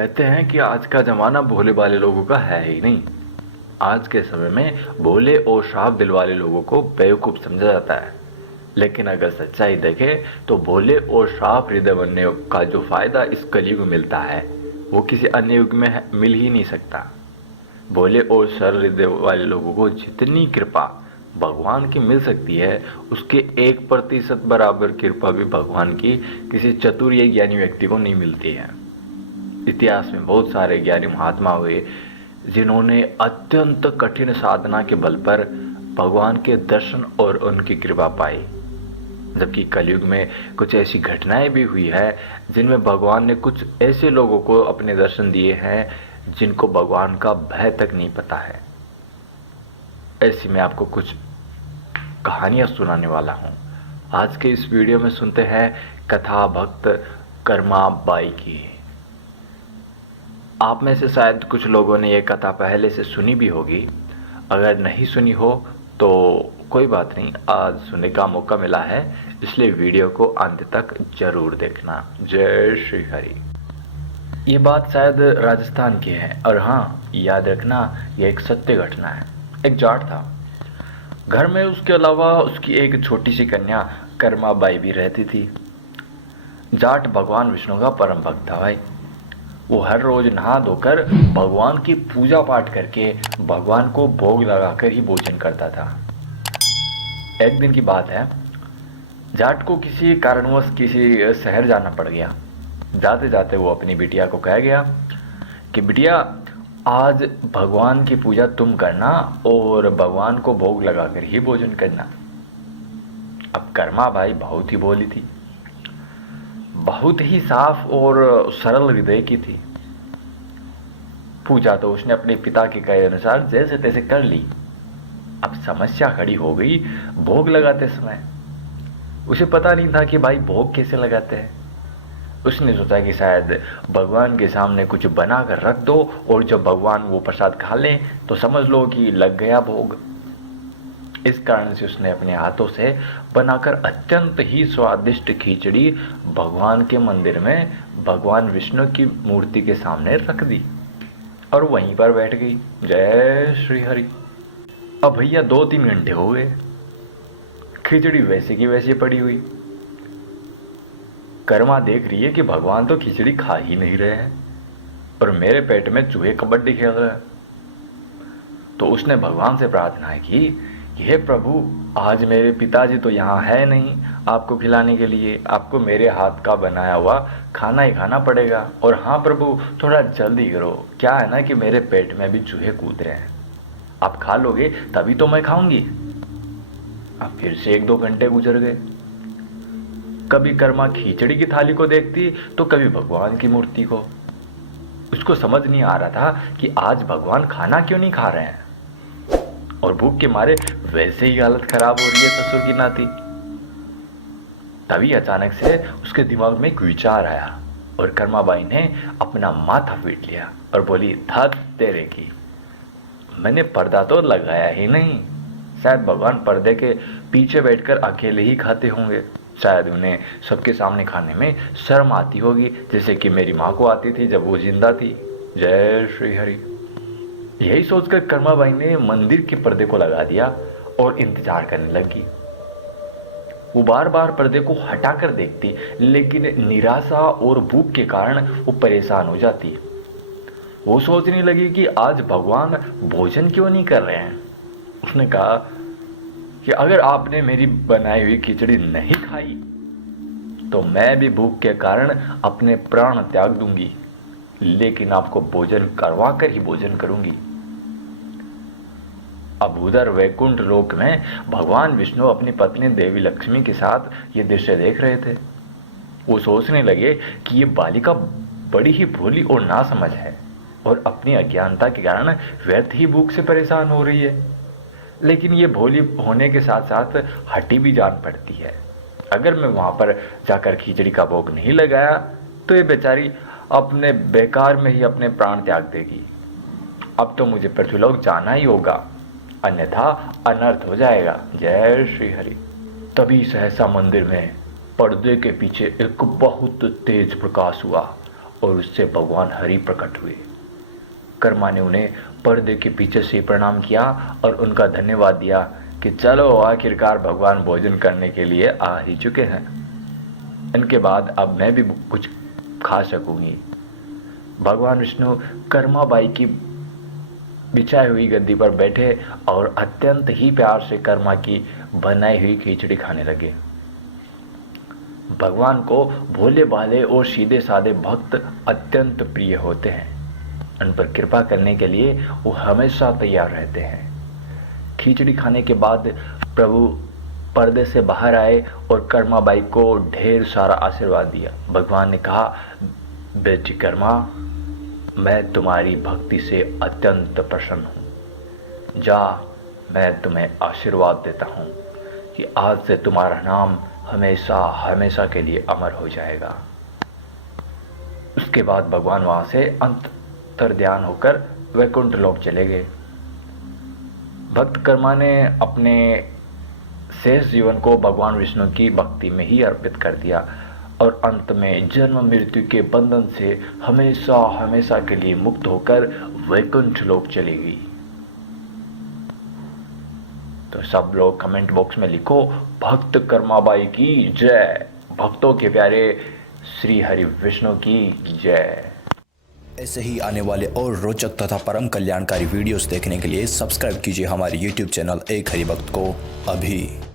कहते हैं कि आज का ज़माना भोले भाले लोगों का है ही नहीं। आज के समय में भोले और साफ दिल वाले लोगों को बेवकूफ़ समझा जाता है। लेकिन अगर सच्चाई देखें तो भोले और साफ हृदय बनने का जो फ़ायदा इस कलयुग में मिलता है वो किसी अन्य युग में मिल ही नहीं सकता। भोले और सरल हृदय वाले लोगों को जितनी कृपा भगवान की मिल सकती है उसके 1% बराबर कृपा भी भगवान की किसी चतुर या ज्ञानी व्यक्ति को नहीं मिलती है। इतिहास में बहुत सारे ज्ञानी महात्मा हुए जिन्होंने अत्यंत कठिन साधना के बल पर भगवान के दर्शन और उनकी कृपा पाई। जबकि कलयुग में कुछ ऐसी घटनाएं भी हुई है जिनमें भगवान ने कुछ ऐसे लोगों को अपने दर्शन दिए हैं जिनको भगवान का भय तक नहीं पता है। ऐसी मैं आपको कुछ कहानियां सुनाने वाला हूं। आज के इस वीडियो में सुनते हैं कथा भक्त कर्मा बाई की। आप में से शायद कुछ लोगों ने ये कथा पहले से सुनी भी होगी। अगर नहीं सुनी हो तो कोई बात नहीं, आज सुनने का मौका मिला है, इसलिए वीडियो को अंत तक जरूर देखना। जय श्री हरि। ये बात शायद राजस्थान की है और हाँ, याद रखना ये एक सत्य घटना है। एक जाट था, घर में उसके अलावा उसकी एक छोटी सी कन्या कर्मा बाई भी रहती थी। जाट भगवान विष्णु का परम भक्त था भाई। वो हर रोज नहा धोकर भगवान की पूजा पाठ करके भगवान को भोग लगाकर ही भोजन करता था। एक दिन की बात है, जाट को किसी कारणवश किसी शहर जाना पड़ गया। जाते जाते वो अपनी बिटिया को कह गया कि बिटिया, आज भगवान की पूजा तुम करना और भगवान को भोग लगाकर ही भोजन करना। अब कर्मा बाई बहुत ही भोली थी, बहुत ही साफ और सरल हृदय की थी। पूजा तो उसने अपने पिता के कहे अनुसार जैसे तैसे कर ली। अब समस्या खड़ी हो गई भोग लगाते समय। उसे पता नहीं था कि भाई भोग कैसे लगाते हैं। उसने सोचा कि शायद भगवान के सामने कुछ बना कर रख दो और जब भगवान वो प्रसाद खा लें तो समझ लो कि लग गया भोग। इस कारण से उसने अपने हाथों से बनाकर अत्यंत ही स्वादिष्ट खिचड़ी भगवान के मंदिर में भगवान विष्णु की मूर्ति के सामने रख दी और वहीं पर बैठ गई। जय श्री हरि। अब भैया 2-3 घंटे हो गए, खिचड़ी वैसे की वैसी पड़ी हुई। कर्मा देख रही है कि भगवान तो खिचड़ी खा ही नहीं रहे हैं और मेरे पेट में चूहे कबड्डी खेल रहे हैं। तो उसने भगवान से प्रार्थना की, हे प्रभु, आज मेरे पिताजी तो यहाँ है नहीं आपको खिलाने के लिए, आपको मेरे हाथ का बनाया हुआ खाना ही खाना पड़ेगा। और हाँ प्रभु, थोड़ा जल्दी करो, क्या है ना कि मेरे पेट में भी चूहे कूद रहे हैं, आप खा लोगे तभी तो मैं खाऊंगी। अब फिर से 1-2 घंटे गुजर गए। कभी कर्मा खिचड़ी की थाली को देखती तो कभी भगवान की मूर्ति को। उसको समझ नहीं आ रहा था कि आज भगवान खाना क्यों नहीं खा रहे हैं और भूख के मारे वैसे ही हालत खराब हो रही है ससुर की नाती। तभी अचानक से उसके दिमाग में एक विचार आया और कर्माबाई ने अपना माथा पीट लिया और बोली, धत तेरे की, मैंने पर्दा तो लगाया ही नहीं। शायद भगवान पर्दे के पीछे बैठकर अकेले ही खाते होंगे। शायद उन्हें सबके सामने खाने में शर्म आती होगी, जैसे कि मेरी माँ को आती थी जब वो जिंदा थी। जय श्री हरि। यही सोचकर कर्माबाई ने मंदिर के पर्दे को लगा दिया और इंतजार करने लगी। वो बार बार पर्दे को हटाकर देखती, लेकिन निराशा और भूख के कारण वो परेशान हो जाती। वो सोचने लगी कि आज भगवान भोजन क्यों नहीं कर रहे हैं। उसने कहा कि अगर आपने मेरी बनाई हुई खिचड़ी नहीं खाई तो मैं भी भूख के कारण अपने प्राण त्याग दूंगी, लेकिन आपको भोजन करवा कर ही भोजन करूंगी। अब उधर वैकुंठ लोक में भगवान विष्णु अपनी पत्नी देवी लक्ष्मी के साथ ये दृश्य देख रहे थे। वो सोचने लगे कि ये बालिका बड़ी ही भोली और नासमझ है और अपनी अज्ञानता के कारण व्यर्थ ही भूख से परेशान हो रही है। लेकिन ये भोली होने के साथ साथ हठी भी जान पड़ती है। अगर मैं वहां पर जाकर खिचड़ी का भोग नहीं लगाया तो ये बेचारी अपने बेकार में ही अपने प्राण त्याग देगी। अब तो मुझे पृथ्वीलोक जाना ही होगा, अन्यथा अनर्थ हो जाएगा। जय श्री हरि। तभी सहसा मंदिर में पर्दे के पीछे एक बहुत तेज प्रकाश हुआ और उससे भगवान हरि प्रकट हुए। कर्मा ने उन्हें पर्दे के पीछे से प्रणाम किया और उनका धन्यवाद दिया कि चलो आखिरकार भगवान भोजन करने के लिए आ ही चुके हैं। इनके बाद अब मैं भी कुछ खा सकूंगी। भगवान विष्णु कर्माबाई की बिछाई हुई गद्दी पर बैठे और अत्यंत ही प्यार से कर्मा की बनाई हुई खिचड़ी खाने लगे। भगवान को भोले भाले और सीधे साधे भक्त अत्यंत प्रिय होते हैं। उन पर कृपा करने के लिए वो हमेशा तैयार रहते हैं। खिचड़ी खाने के बाद प्रभु पर्दे से बाहर आए और कर्माबाई को ढेर सारा आशीर्वाद दिया। भगवान ने कहा, बेटी कर्मा, मैं तुम्हारी भक्ति से अत्यंत प्रसन्न हूँ। जा, मैं तुम्हें आशीर्वाद देता हूँ कि आज से तुम्हारा नाम हमेशा हमेशा के लिए अमर हो जाएगा। उसके बाद भगवान वहां से अंतर्ध्यान होकर वैकुंठ लोक चले गए। भक्त कर्मा ने अपने शेष जीवन को भगवान विष्णु की भक्ति में ही अर्पित कर दिया और अंत में जन्म मृत्यु के बंधन से हमेशा हमेशा के लिए मुक्त होकर वैकुंठ लोक चली गई। तो सब लोग कमेंट बॉक्स में लिखो, भक्त कर्माबाई की जय, भक्तों के प्यारे श्री हरि विष्णु की जय। ऐसे ही आने वाले और रोचक तथा परम कल्याणकारी वीडियोस देखने के लिए सब्सक्राइब कीजिए हमारे YouTube चैनल एक हरि भक्त को अभी।